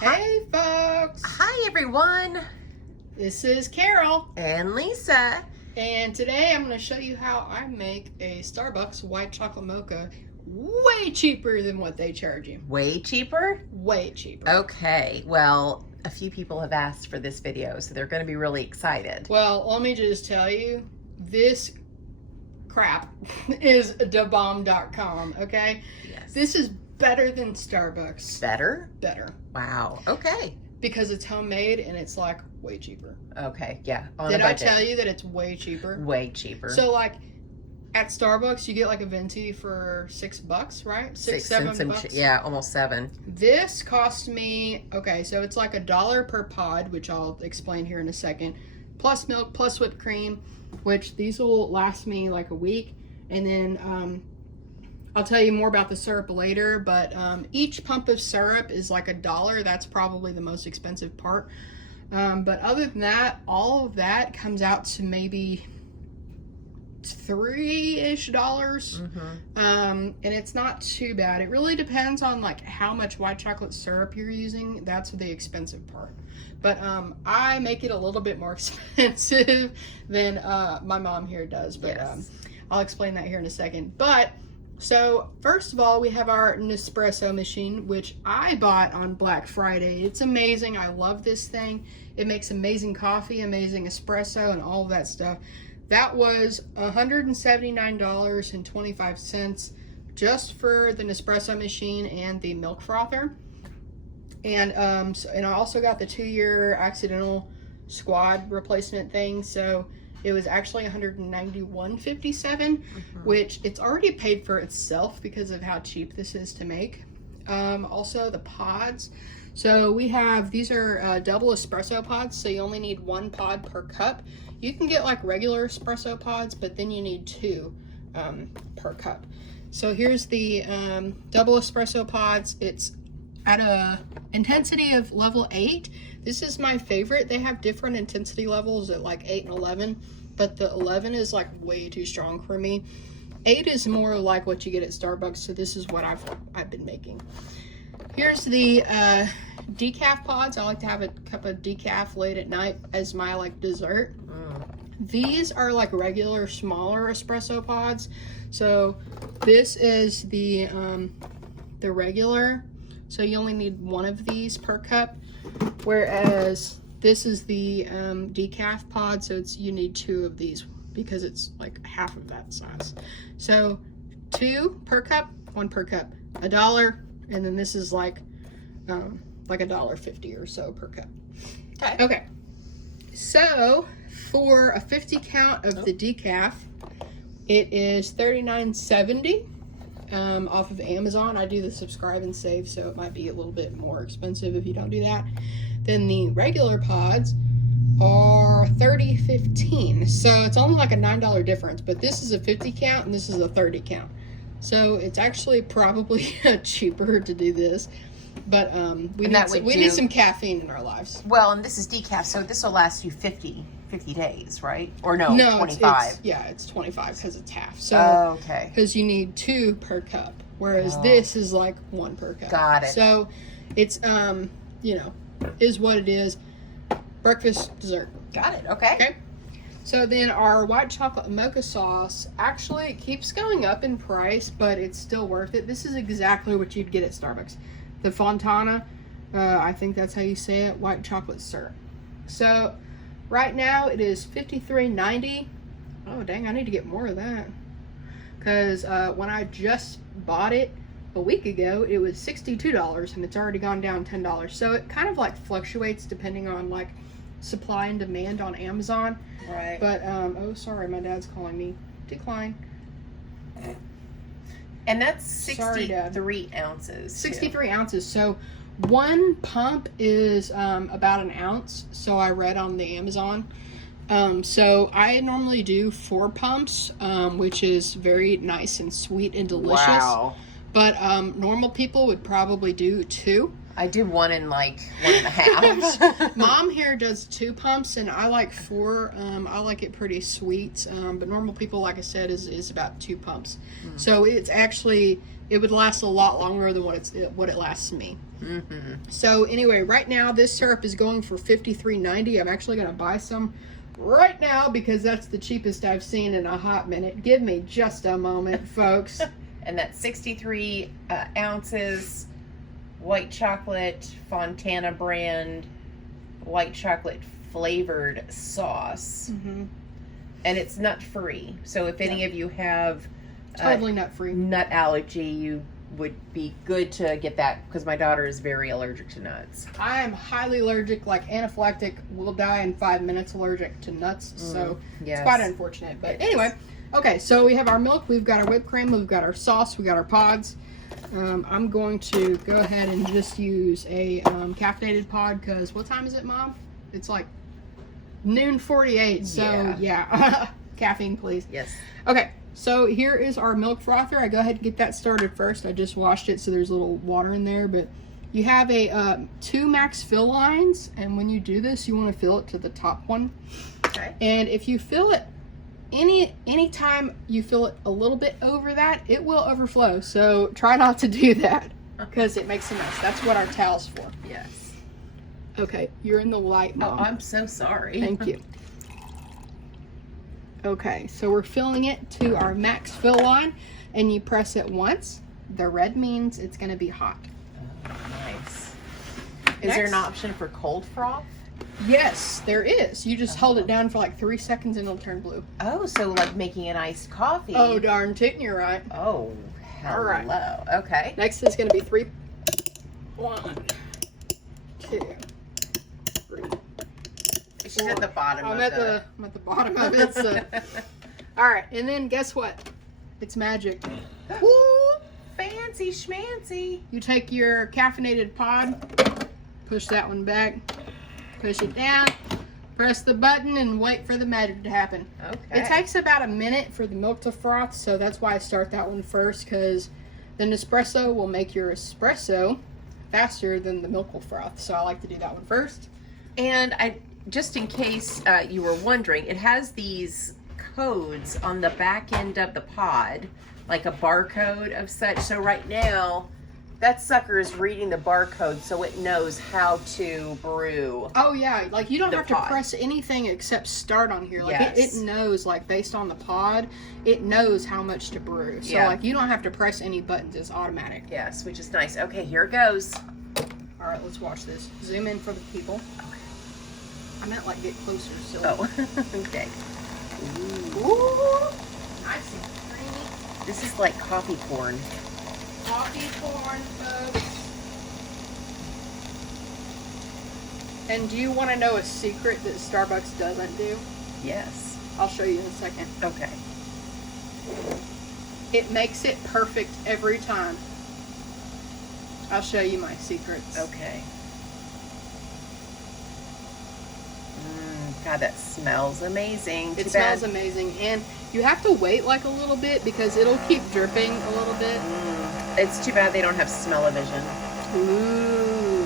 Hey folks! Hi everyone! This is Carol. And Lisa. And today I'm going to show you how I make a Starbucks white chocolate mocha way cheaper than what they charge you. Way cheaper? Way cheaper. Okay, well, a few people have asked for this video, so they're going to be really excited. Well, let me just tell you, this crap is dabomb.com, okay? Yes. This is better than Starbucks. Better? Better. Wow, okay. Because it's homemade and it's like way cheaper. Okay, yeah. Did I tell you that it's way cheaper? Way cheaper. So like at Starbucks, you get like a venti for $6, right? Six, $7. Yeah, almost $7. This cost me, okay, so it's like $1 per pod, which I'll explain here in a second. Plus milk, plus whipped cream, which these will last me like a week. And then I'll tell you more about the syrup later, but each pump of syrup is like $1. That's probably the most expensive part. But other than that, all of that comes out to maybe $3-ish. And it's not too bad. It really depends on like how much white chocolate syrup you're using. That's the expensive part. But I make it a little bit more expensive than my mom here does. But yes. I'll explain that here in a second. But so first of all, we have our Nespresso machine, which I bought on Black Friday. It's amazing. I love this thing. It makes amazing coffee, amazing espresso, and all of that stuff. That was $179.25 just for the Nespresso machine and the milk frother. And and I also got the 2-year accidental squad replacement thing. So it was actually $191.57, which it's already paid for itself because of how cheap this is to make. Also the pods. So we have, these are double espresso pods, so you only need 1 pod per cup. You can get like regular espresso pods, but then you need 2 per cup. So here's the double espresso pods. It's at a intensity of level 8. This is my favorite. They have different intensity levels at like 8 and 11, but the 11 is like way too strong for me. 8 is more like what you get at Starbucks, so this is what I've been making. Here's the decaf pods. I like to have a cup of decaf late at night as my like dessert. These are like regular smaller espresso pods. So this is the regular. So you only need 1 of these per cup, whereas this is the decaf pod, so you need 2 of these because it's like half of that size. So 2 per cup, 1 per cup, $1, and then this is like $1.50 or so per cup. Okay. So for a 50 count of the decaf, it is $39.70. Off of Amazon. I do the subscribe and save, so it might be a little bit more expensive if you don't do that. Then the regular pods are $30.15, so it's only like a $9 difference, but this is a 50 count and this is a 30 count, so it's actually probably cheaper to do this, but we need some caffeine in our lives. Well, and this is decaf, so this will last you 50 days, right? Or no 25. It's 25 because it's half. So okay, because you need 2 per cup, whereas this is like 1 per cup. Got it. So it's is what it is. Breakfast, dessert. Got it. Okay. So then our white chocolate mocha sauce actually keeps going up in price, but it's still worth it. This is exactly what you'd get at Starbucks. The Fontana, I think that's how you say it, white chocolate syrup. So right now it is $53.90. Oh dang, I need to get more of that. Because when I just bought it a week ago, it was $62 and it's already gone down $10. So it kind of like fluctuates depending on like supply and demand on Amazon. Right. But oh sorry, my dad's calling me. Decline. And that's 63 ounces. 63 ounces. So 1 pump is about an ounce. So I read on the Amazon. So I normally do 4 pumps, which is very nice and sweet and delicious. Wow. But normal people would probably do 2. I do one and like 1.5. Mom here does 2 pumps, and I like 4. I like it pretty sweet. But normal people, like I said, is about 2 pumps. So it's actually, it would last a lot longer than what it lasts me. So anyway, right now this syrup is going for $53.90. I'm actually going to buy some right now because that's the cheapest I've seen in a hot minute. Give me just a moment, folks. And that's 63 ounces white chocolate Fontana brand white chocolate flavored sauce. And it's nut free. So if any of you have totally nut free nut allergy, you would be good to get that because my daughter is very allergic to nuts. I am highly allergic, like anaphylactic, will die in 5 minutes allergic to nuts. So yes. It's quite unfortunate. But anyway, okay, so we have our milk, we've got our whipped cream, we've got our sauce, we got our pods. I'm going to go ahead and just use a caffeinated pod because what time is it, Mom? It's like noon 48. So yeah. Caffeine, please. Yes. Okay. So here is our milk frother. I go ahead and get that started first. I just washed it, so there's a little water in there. But you have a 2 max fill lines, and when you do this, you want to fill it to the top one. Okay. And if you fill it any time you fill it a little bit over that, it will overflow. So try not to do that because it makes a mess. That's what our towel's for. Yes. Okay, you're in the light, Mom. Oh, I'm so sorry. Thank you. Okay, so we're filling it to our max fill line, and you press it once. The red means it's going to be hot. Oh, nice. Is there an option for cold froth? Yes, there is. You just hold it down for like 3 seconds and it'll turn blue. Oh, so like making an iced coffee. Oh, darn tootin', you're right. Oh, hello. All right. Okay. Next is going to be 3. 1, 2, 3. She's at the bottom I'm at the bottom of it. So. All right, and then guess what? It's magic. Woo! Fancy schmancy. You take your caffeinated pod, push that one back, push it down, press the button, and wait for the magic to happen. Okay. It takes about a minute for the milk to froth, so that's why I start that one first, because the Nespresso will make your espresso faster than the milk will froth. So I like to do that one first. And just in case you were wondering, it has these codes on the back end of the pod, like a barcode of such. So right now, that sucker is reading the barcode so it knows how to brew. Oh yeah, like you don't have pod. to press anything except start on here. Like Yes. it knows, like based on the pod, it knows how much to brew. So Yeah. like you don't have to press any buttons, it's automatic. Yes, which is nice. Okay, here it goes. All right, let's watch this. Zoom in for the people. I meant like get closer, so. Oh, okay. Ooh, nice and creamy. This is like coffee corn. Coffee corn, folks. And do you want to know a secret that Starbucks doesn't do? Yes. I'll show you in a second. Okay. It makes it perfect every time. I'll show you my secrets. Okay. God, that smells amazing. It smells amazing, and you have to wait like a little bit because it'll keep dripping a little bit. It's too bad they don't have smell-o-vision. Ooh,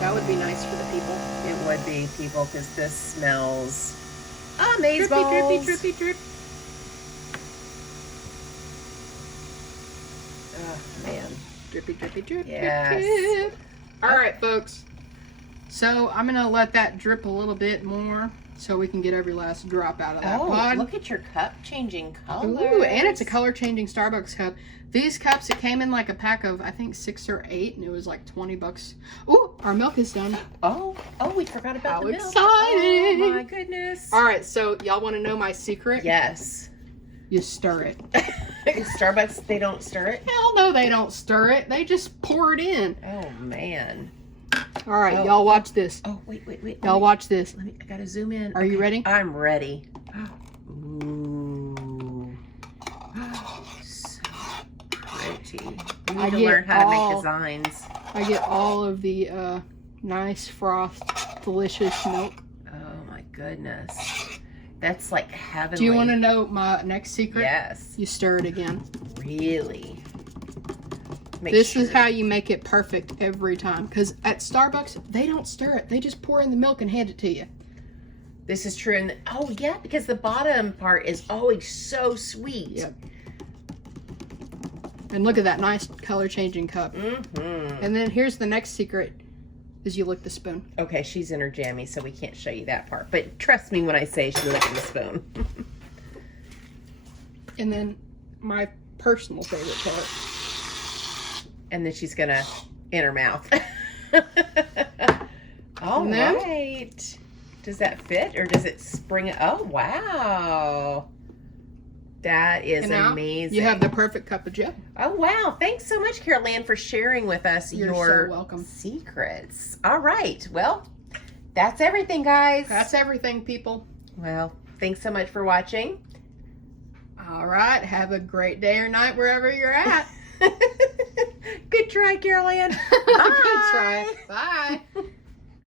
that would be nice for the people. It would be, people, because this smells amazing. Drippy, drippy, drippy, drip. Oh, man. Drippy, drippy, drip. Yes. Drip, drip. All right, folks. So I'm gonna let that drip a little bit more so we can get every last drop out of that pod. Look at your cup changing colors. Ooh, and it's a color changing Starbucks cup. These cups, it came in like a pack of, I think 6 or 8, and it was like $20. Ooh, our milk is done. Oh, we forgot about the milk. Exciting! Oh my goodness. All right, so y'all want to know my secret? Yes. You stir it. Starbucks, they don't stir it? Hell no, they don't stir it. They just pour it in. Oh, man. All right, y'all watch this. Oh, wait. Y'all watch this. I gotta zoom in. Are you ready? I'm ready. Ooh. So pretty. We need to learn how to make designs. I get all of the nice frothed, delicious milk. Oh my goodness. That's like heavenly. Do you want to know my next secret? Yes. You stir it again. Really? make This sure. is how you make it perfect every time. Because at Starbucks, they don't stir it. They just pour in the milk and hand it to you. This is true. And oh yeah, because the bottom part is always so sweet. Yep. And look at that nice color changing cup. Mm-hmm. And then here's the next secret, is you lick the spoon. Okay, she's in her jammies, so we can't show you that part. But trust me when I say she licked the spoon. And then my personal favorite part. And then she's gonna in her mouth. All right. Does that fit or does it spring? Oh wow. That is amazing. You have the perfect cup of Joe. Oh wow. Thanks so much, Carol Ann, for sharing with us You're your so welcome. secrets. All right. Well, that's everything, guys. That's everything, people. Well, thanks so much for watching. All right. Have a great day or night wherever you're at. Good try, Carol Ann. Good try. Bye.